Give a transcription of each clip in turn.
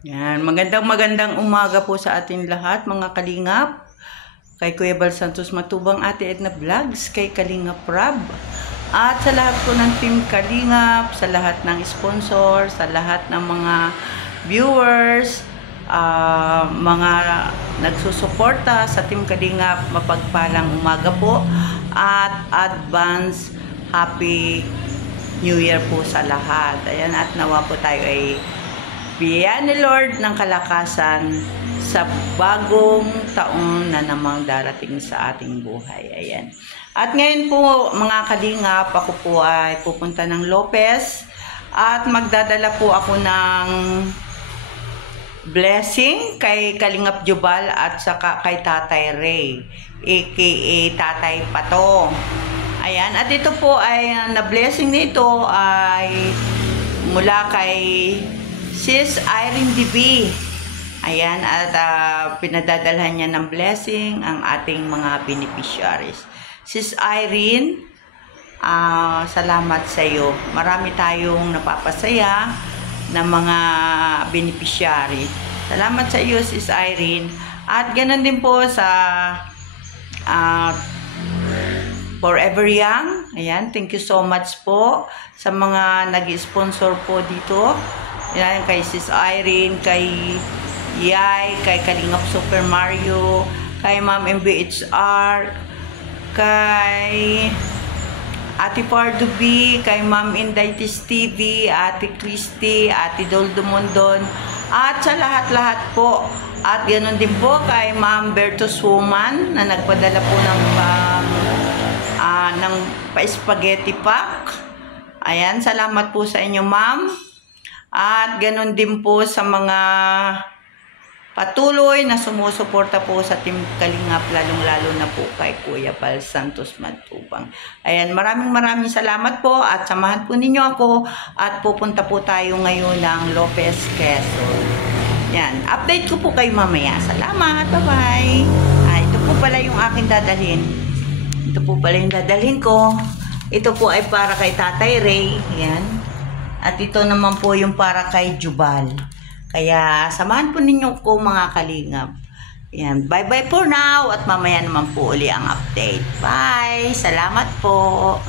Yan, magandang umaga po sa ating lahat, mga kalingap. Kay Kuya Bal Santos Matubang, Ate Edna Vlogs, kay Kalingap Rab. At sa lahat po ng Team Kalingap, sa lahat ng sponsor, sa lahat ng mga viewers, mga nagsusuporta sa Team Kalingap, mapagpalang umaga po. At advance Happy New Year po sa lahat. Ayan, at nawa po tayo ay biyaya ni Lord ng kalakasan sa bagong taon na namang darating sa ating buhay. Ayan. At ngayon po, mga kalingap, ako po ay pupunta ng Lopez at magdadala po ako ng blessing kay Kalingap Jubal at saka kay Tatay Ray, aka Tatay Pato. Ayan. At ito po ay, na blessing nito ay mula kay Sis Irene DB. Ayan, at pinadadalhan niya ng blessing ang ating mga beneficiaries. Sis Irene, salamat sa iyo. Marami tayong napapasaya ng mga beneficiary. Salamat sa iyo, Sis Irene. At ganoon din po sa Forever Young. Ayan, thank you so much po sa mga nag-sponsor po dito. Yan, kay Sis Irene, kay Yay, kay Kalingap Super Mario, kay Ma'am MBHR, kay Ate Pardo B, kay Ma'am Indaitis TV, Ate Christy, Ate Doldo Mondon, at sa lahat-lahat po. At ganoon din po kay Ma'am Bertos Woman na nagpadala po ng pa-spaghetti pack. Ayan, salamat po sa inyo, Ma'am. At ganoon din po sa mga patuloy na sumusuporta po sa Team Kalingap, lalong-lalo na po kay Kuya Bal Santos Matubang. Ayan, maraming salamat po at samahan po ninyo ako at pupunta po tayo ngayon ng Lopez, Quezon. Yan, update ko po kayo mamaya. Salamat, bye-bye. Ito po pala yung aking dadalhin. Ito po pala yung dadalhin ko. Ito po ay para kay Tatay Ray. Yan. At ito naman po yung para kay Jubal. Kaya samahan po ninyo ko, mga kalingap. Yan. Bye-bye for now. At mamaya naman po uli ang update. Bye! Salamat po!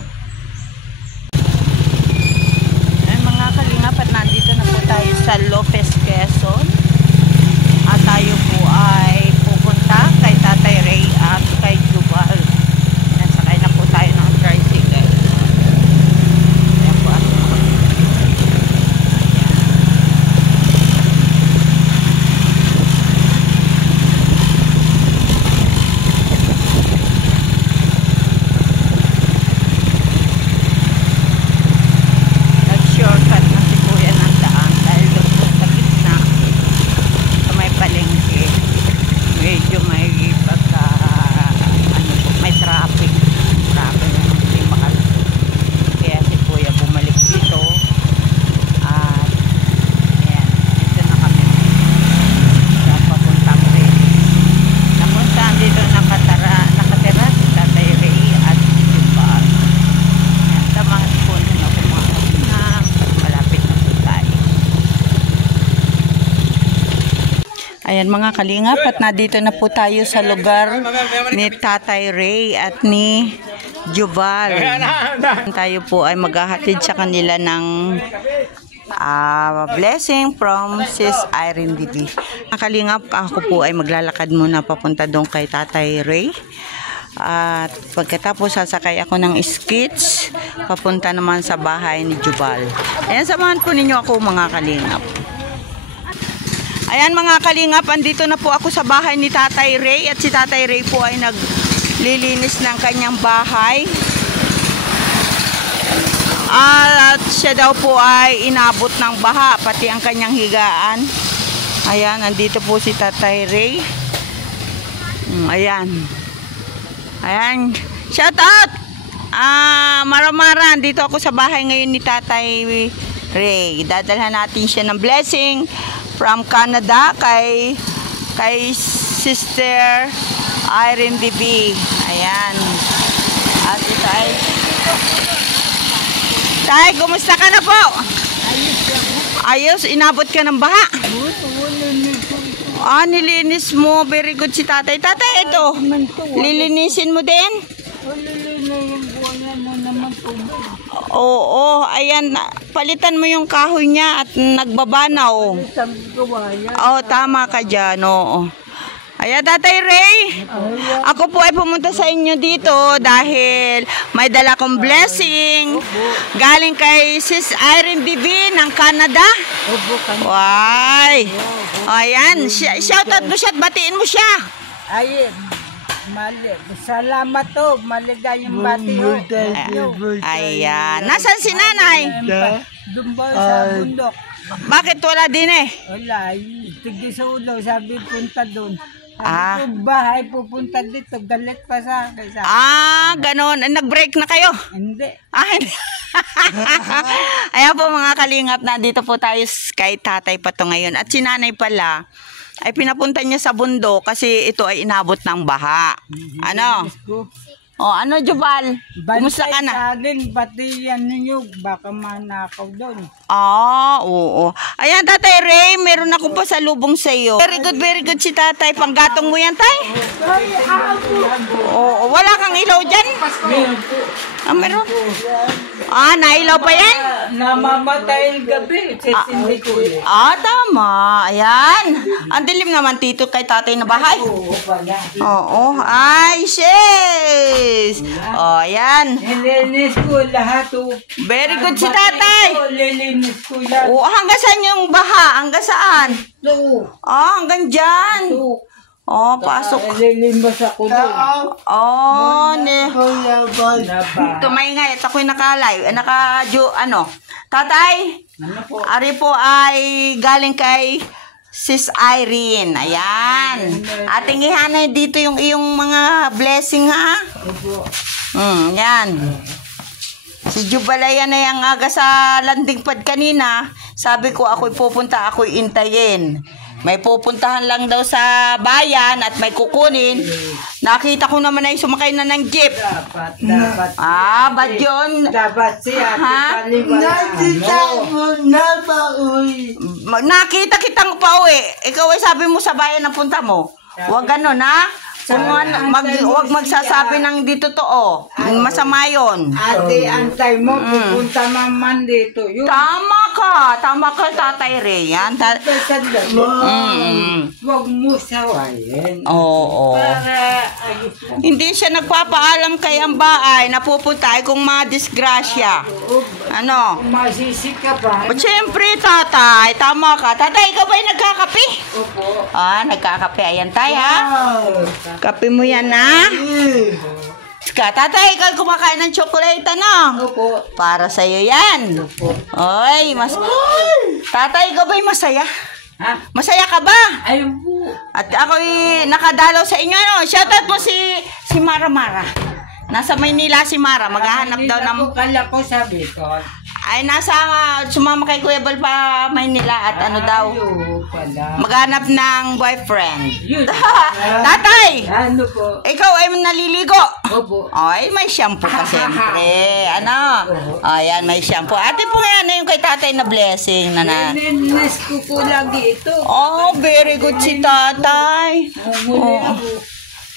Ay, mga kalingap, at nandito na po tayo sa Lopez, Quezon. At tayo po ay pupunta kay Tatay Ray at kay Jubal. Nasakay na po tayo ng tricycle. Ayan, mga kalingap, at nandito na po tayo sa lugar ni Tatay Ray at ni Jubal. Tayo po ay maghahatid sa kanila ng blessing from Sis Irene DB. Mga kalingap, ako po ay maglalakad muna papunta doon kay Tatay Ray. At pagkatapos sasakay ako ng skits, papunta naman sa bahay ni Jubal. Ayan, samahan po ninyo ako, mga kalingap. Ayan, mga kalingap, andito na po ako sa bahay ni Tatay Ray at si Tatay Ray po ay naglilinis ng kanyang bahay. At siya daw po ay inabot ng baha, pati ang kanyang higaan. Ayan, andito po si Tatay Ray. Ayan. Ayan, shout out! Maramara, andito ako sa bahay ngayon ni Tatay Ray. Dadalhan natin siya ng blessing from Canada kay Sister Irene DB. Ayan. At ito ay Tay, kumusta ka na po? Ayos, inabot ka ng baha. Ah, nilinis mo. Very good si tatay. Tatay, ito. Lilinisin mo din? Oo, ayan. Palitan mo yung kahoy niya at nagbabanaw. Oo, tama ka dyan. Oo. Ayan, Tatay Ray. Ako po ay pumunta sa inyo dito dahil may dala kong blessing. Galing kay Sis Irene Divine ng Canada. Why? Ayan, shoutout mo siya at batiin mo siya. Ayun. Salamat to. Maligayang bati ho. Ayan. Nasaan si nanay? Doon ba sa bundok? Bakit wala din eh? Wala. Tigil sa ulo. Sabi punta doon. Ah. Sabi ko, bahay pupunta dito. Galit pa sa akin. Ah, ganon. Nag-break na kayo? Hindi. Ah, hindi. Ayan po mga kalingap, nandito po tayo kay tatay pa to ngayon. At si nanay pala, ay pinapunta niya sa bundok kasi ito ay inabot ng baha. Ano? O, ano, Jubal? Kumusta ka na? Sa akin, pati yan ninyo. Baka manakaw doon. Ah, oo. Ayan, Tatay Ray, meron ako pa sa lubong sa iyo. Very good si tatay. Panggatong mo yan, tay? Oo, wala kang ilaw dyan? Ah, meron? Ah, nailaw pa yan? Namamatay gabi. Sisindi ko eh. Ah, tama. Ayan. Ang dilim naman dito kay tatay na bahay. Oo pala. Oo. Ay, sis. Oh, ayan. Nilinis ko lahat. Very good si tatay. Nilinis ko yan. Oh, hanggang saan yung baha? Hanggang saan? Ito. Ah, hanggang dyan. Oh, pasok. Nililimos ako doon. Oh, ne. Naba. Tumay ito ako'y nakalive. Ano? Tatay, Ano po? ari po ay galing kay Sis Irene. Ayan. Ating ihanay dito yung iyong mga blessing, ha? Opo. Yan. Si Jubala yan ay ang aga sa landing pad kanina. Sabi ko, ako'y pupunta, ako'y intayin. May pupuntahan lang daw sa bayan at may kukunin. Nakita ko naman ay sumakay na ng jeep. Dapat. Ah, ba't yun? Dapat siya. Ha? Nakita kitang pauwi. Ikaw ay sabi mo sa bayan na punta mo. Huwag ganun, ha? Huwag magsasabi ng di totoo. Masama yun. Ate, antay mo. Pupunta naman dito. Yun. Tama ka, Tatay Ray. Yan. Huwag mo sawayin. Oo. Para ayos mo. Hindi siya nagpapaalam kay ang bahay na pupunta ay kung madisgrasya. Ano? Masisi ka pa. But syempre, tatay, tama ka. Tatay, ikaw ba'y nagkakape? Opo. Ah, nagkakape. Ayan, tay, ha? Kape mo yan, ha? Tatay, ikaw kumakain ng chocolate, ano? Opo. Para sa'yo yan. Opo. Oy, tatay, ikaw ba'y masaya? Ha? Masaya ka ba? Ayun po. At ako'y nakadalaw sa inyo, no? Shoutout mo si Mara Mara. Nasa Maynila si Mara, maghahanap daw ng... Kala ko sabi ko. Ay, sumama kay Kuya Bal pa Maynila at ano daw, Pala. maghanap ng boyfriend. Yun. Tatay! Ano po? Ikaw ay naliligo. Opo. Ay, may shampoo ka siyempre. Ano? Ayan, may shampoo. Ate po nga na yung kay tatay na blessing na na. Nilinis ko lagi ito. Oh, very good si tatay. Muli ako.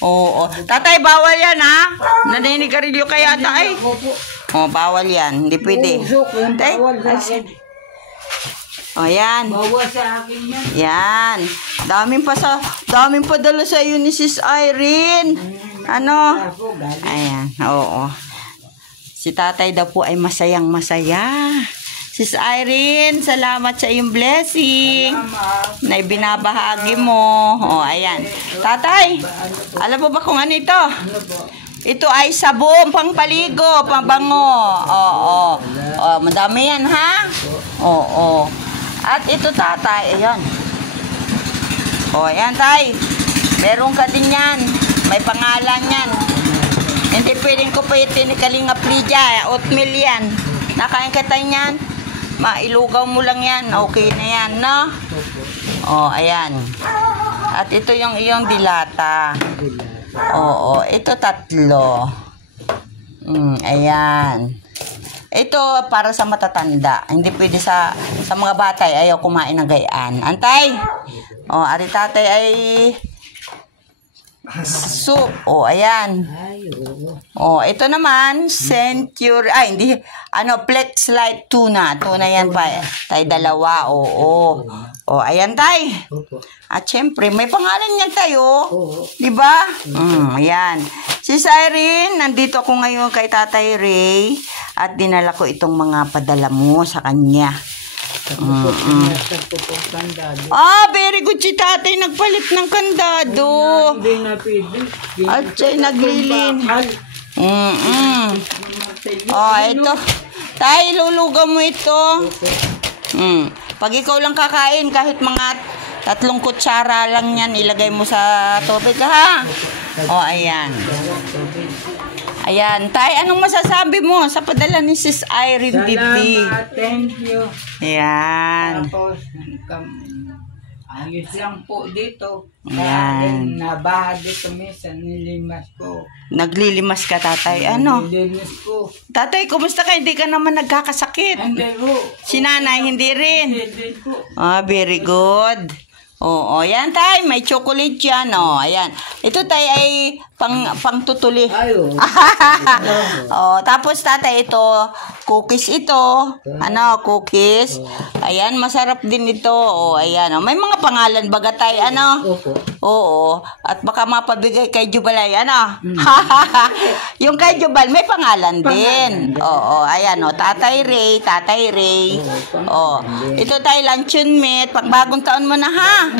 Oo. Tatay, bawal yan, ha? Naninigarilyo kaya tay. Opo. Oh, bawal yan. Hindi pwede. Usok yung Tay, bawal sa akin. oh, yan. Bawal sa akin yan. Yan. Daming pa dala sa iyo ni Sis Irene. Ano? Ako, galing. Ayan, oo. Si tatay daw po ay masayang masaya. Sis Irene, salamat sa iyong blessing na ibinabahagi mo. O, ayan. Tatay, alam mo ba kung ano ito? Ito ay sabon, pangpaligo, pambango. Oo. O, madami yan, ha? Oo. At ito, tatay, ayan. O, ayan, tay. Meron ka din yan. May pangalan yan. Hindi pwedeng ko pa itin ni Kalinga Plidya. Oatmeal yan. Nakain ka tayo yan. Mailugaw mo lang yan. Okay na yan, no? O, ayan. At ito yung iyong dilata. Oo, ito 3. Ayan. Ito para sa matatanda. Hindi pwede sa mga bata ayaw kumain ng gayaan. Antay. Oh, ari tatay ay soup. Oh, ayan. Oh, ito naman century. Ay, hindi. Flex light tuna. Tuna yan pa. Tay dalawa. Oo. Oh, ayan tay. At syempre, may pangalan niyan tayo. Di ba? Ayan. Si Irene, nandito ako ngayon kay Tatay Ray at dinala ko itong mga padala mo sa kanya. Very good si tatay. Nagpalit ng kandado. Hindi na pwede. At siya'y naglilin. Ito. Tay, lulugaw mo ito. Pag ikaw lang kakain, kahit mga 3 kutsara lang yan, ilagay mo sa tubig, ha? Ayan. Ayan, tay, anong masasabi mo sa padala ni Sis Irene TV? Salamat, thank you. Ayan. Tapos, ayos lang po dito. Ayan. Nabaha dito minsan, nilimas ko. Naglilimas ka, tatay. Nilimas ko. Tatay, kumusta ka? Hindi ka naman nagkakasakit. Hindi po. Si nanay, hindi rin. Hindi po. Very good. Yan tay, may chocolate yan. Ayan. Ito tay ay pangtutuli. Tapos tatay ito, cookies ito. Cookies. Ayan, masarap din ito. Ayan. May mga pangalan baga tay, Oo. At baka mapabigay kay Jubalay, Yung kay Jubal, may pangalan din. Ayan, Tatay Ray. Ito tayo luncheon meat. Pagbagong taon mo na, ha?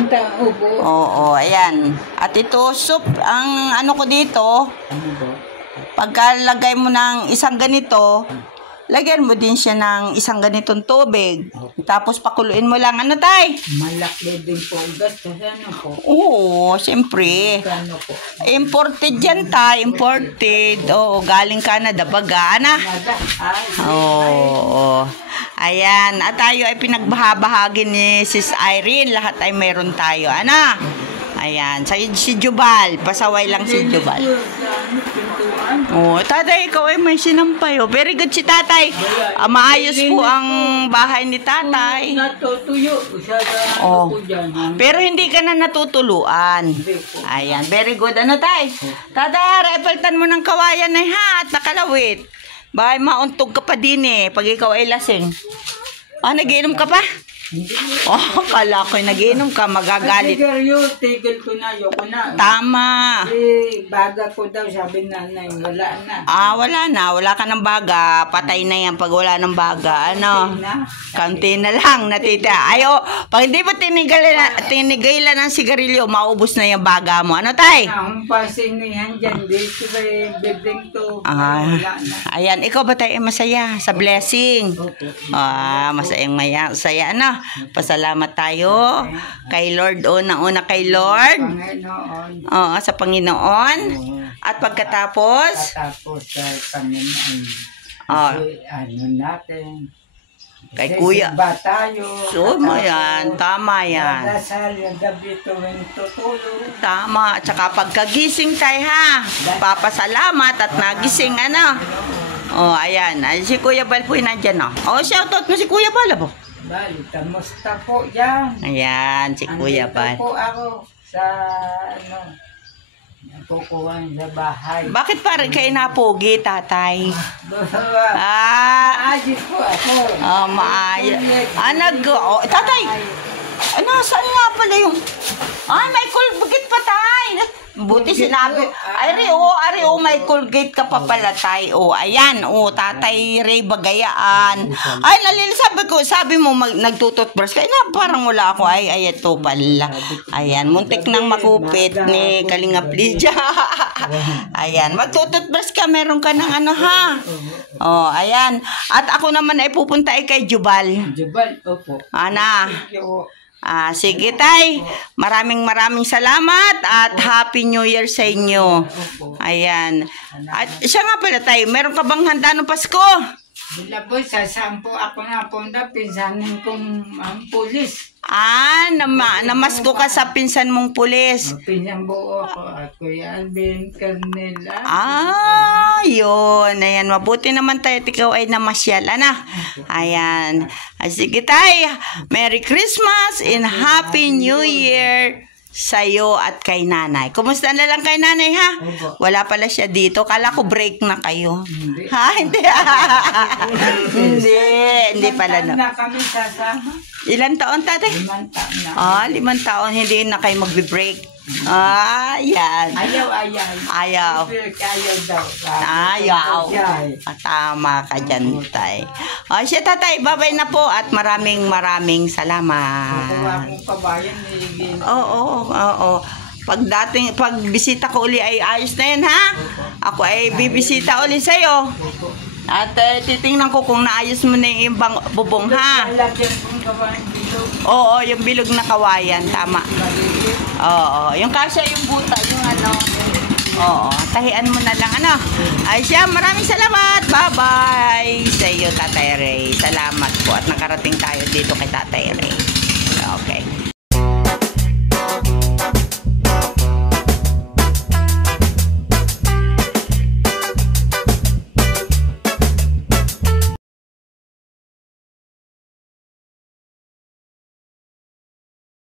Ayan. At ito, soup. Ang ko dito, pagkalagay mo ng isang ganito, lagyan mo din siya ng isang ganitong tubig. Tapos pakuluin mo lang. Tay? Malaki din po. Gastos po? Oo, siyempre. Po? Imported yan tay. Imported. Galing Canada. Baga, Ayan. At tayo ay pinagbahabahagi ni Sis Irene. Lahat ay meron tayo. Ayan. Si Jubal. Pasaway lang si Jubal. Tatay, ikaw ay may sinampay. Very good si tatay. Maayos po ang bahay ni tatay. Natutuyo. Pero hindi ka na natutuluan. Ayan. Very good. Tay? Tatay, repeltan mo ng kawayan ay at nakalawit. Bahay mauntog ka pa din pag ikaw ay lasing. Nagiinom ka pa? Kala ko'y nagiinom ka, magagalit. Tigil ko na, ayoko na. Tama. Baga ko daw, sabi nanay, wala na. Wala na. Wala ka ng baga. Patay na yan pag wala ng baga. Kaunti na lang, natita. Pag hindi mo tinigilan ng sigarilyo, maubos na yung baga mo. Tay? Ang pasinihan dyan, dito ba bibing to. Wala na. Ayan, ikaw ba tayo masaya sa blessing? Masaya, Pasalamat tayo kay Lord. Una kay Lord. Panginoon. Sa Panginoon. At pagkatapos? Sa Panginoon. Natin. Kay Kuya. Ba tayo? Tama yan. Dasal yung gabi tuwing tutulog. Tama. At saka pagkagising tayo, papasalamat at nagising, ayan. Si Kuya Bal po nandyan, shoutout mo si Kuya Bal, Bali, kamusta po yan? Ayan, si Kuya Bal. Andito po ako sa, nakukuhan sa bahay. Bakit parang kayo napugi, tatay? Maayos po ako. Maayos. Tatay, nasaan nga pala yung... may Colgate pa, tay. Buti sinabi. May Colgate ka pa pala, tay. Ayan, Tatay Ray Bagayaan. Sabi mo, nagtututbrush ka. Parang wala ako. Ito pala. Ayan, muntik nang makupit ni Kalingap Lydia. Ayan, magtututbrush ka. Meron ka ng ayan. At ako naman ay pupunta kay Jubal. Jubal, opo. Sige tay, maraming salamat at Happy New Year sa inyo. Ayan. At siya nga pala tay, meron ka bang handa ng Pasko? Bila po, sasaan po ako napunta, pinsanin kong pulis. Namasko ka sa pinsan mong pulis. Pinsan po ako at Kuya Alvin, Carmela. Yun. Ayan, mabuti naman tayo at ikaw ay namasyal. Ayan. Sige tay, Merry Christmas and Happy New Year sa'yo at kay nanay. Kumusta na lang kay nanay, ha? Wala pala siya dito. Kala ko break na kayo. Hindi. Ha? Hindi. Hindi pala na. Na kami sasama. Ilan taon, tatay? 5 taon na. 5 taon, hindi na kayo magbe-break. Yan. Ayaw. Ayaw daw. Ayaw. Tama ka dyan, tay. Siya, tatay, babay na po at maraming salamat. Kuha kong kabayan, niligin. Oo. Pag bisita ko uli ay ayos na yan, ha? Ako ay bibisita uli sa'yo. At titingnan ko kung naayos mo na yung ibang bubong, ha? Lalagyan kong kabayan bilog. Oo, yung bilog na kawayan, tama. Oo, yung kasya yung buta, yung ano. Oo, tahian mo na lang, ano. Ay siya, maraming salamat. Bye-bye sa iyo, Tatay Ray. Salamat po at nakarating tayo dito kay Tatay Ray. Okay.